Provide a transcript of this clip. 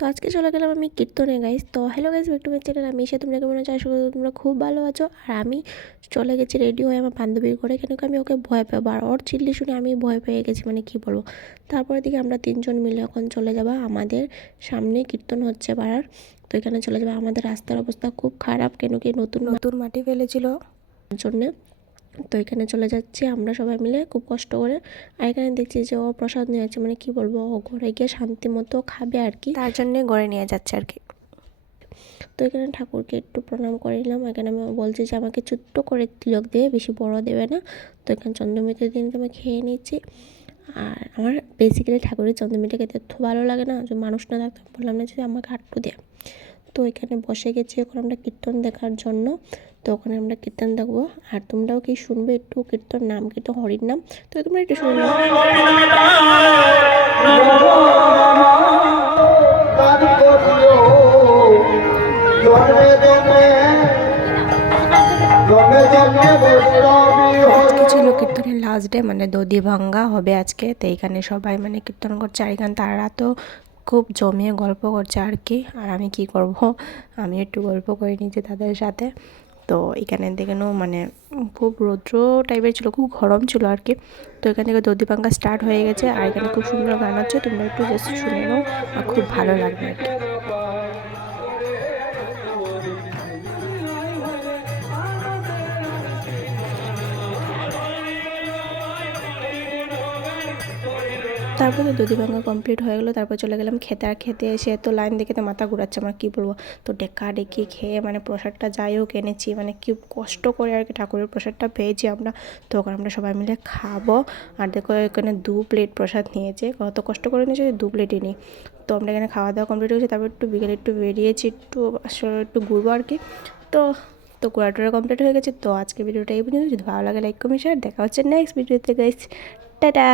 তো আজকে চলে গেলাম আমি কীর্তনে গাইস। তো hello guys, back to my channel. আমি এসে তোমরা কেমন আছো? আশা করি তোমরা খুব ভালো আছো। আর আমি চলে গেছি রেডি হয়ে আমার বান্ধবীর ঘরে, কেন কি আমি ওকে ভয় পাবো, আর ওর চিল্লি শুনে আমি ভয় পেয়ে গেছি, মানে কি বলবো। তারপরে দিকে আমরা তিনজন মিলে এখন চলে যাবো, আমাদের সামনে কীর্তন হচ্ছে পাড়ার, তো এখানে চলে যাবো। আমাদের রাস্তার অবস্থা খুব খারাপ, কেন কি নতুন নতুন মাটি ফেলেছিল জন্যে। তো এখানে চলে যাচ্ছি আমরা সবাই মিলে খুব কষ্ট করে। আর এখানে দেখছি যে ও প্রসাদ নিয়ে যাচ্ছে, মানে কি বলবো, ও ঘরে গিয়ে শান্তি মতো খাবে আর কি, তার জন্যে ঘরে নিয়ে যাচ্ছে আর কি। তো এখানে ঠাকুরকে একটু প্রণাম করে নিলাম। এখানে আমি বলছি যে আমাকে ছোট্ট করে তিলক দেবে, বেশি বড় দেবে না। তো এখানে চন্দ্রমিত্র দিন আমি খেয়ে নিচ্ছি। আর আমার বেসিক্যালি ঠাকুরের চন্দ্রমিত্র খেতে এত ভালো লাগে না, যে মানুষ না থাকতে বললাম না যে আমাকে আটটু দেয়। তো এখানে বসে গেছি এখন আমরা কীর্তন দেখার জন্য। তো ওখানে আমরা কীর্তন দেখবো, আর তোমরাও কি শুনবে একটু কীর্তন, নাম কীর্তন হরির নাম, তো তোমরা একটু শুনে নাও। আজকে ছিল কীর্তনের লাস্ট ডে, মানে দধি ভাঙ্গা হবে আজকে। তো এইখানে সবাই মানে কীর্তন করছে, আর এখানে তারা তো খুব জমিয়ে গল্প করছে আর কি। আর আমি কি করব, আমি একটু গল্প করে নিয়েছি তাদের সাথে। তো এখানে দেখেনো মানে খুব রৌদ্র টাইপের ছিল, খুব গরম ছিল আর কি। তো এখান থেকে দধি ভাঙ্গা স্টার্ট হয়ে গেছে, আর এখানে খুব সুন্দর গান হচ্ছে, তোমরা একটু জাস্ট শুনে নাও, আর খুব ভালো লাগবে আর কি। তারপর তো দধি ভাঙা কমপ্লিট হয়ে গেলো, তারপর চলে গেলাম খেতে। আর খেতে এসে তো লাইন দেখে তো মাথা ঘুরাচ্ছে, আমার কী বলবো। তো ডেকা ডেকি খেয়ে মানে প্রসাদটা যাই হোক এনেছি, মানে কি কষ্ট করে আর কি ঠাকুরের প্রসাদটা পেয়েছি আমরা। তো ওখানে আমরা সবাই মিলে খাবো। আর দেখো এখানে 2 প্লেট প্রসাদ নিয়েছে, কত কষ্ট করে নিয়েছে, 2 প্লেটই নিই। তো আমরা এখানে খাওয়া দাওয়া কমপ্লিট হয়েছে, তারপর একটু বিকেলে একটু বেরিয়েছি, আসলে একটু ঘুরবো আর কি। তো তো ঘোরাটোরা কমপ্লিট হয়ে গেছে। তো আজকে ভিডিওটা এই পর্যন্ত। যদি ভালো লাগে লাইক কমেন্ট শেয়ার, দেখা হচ্ছে নেক্সট ভিডিওতে গাইস। টাটা।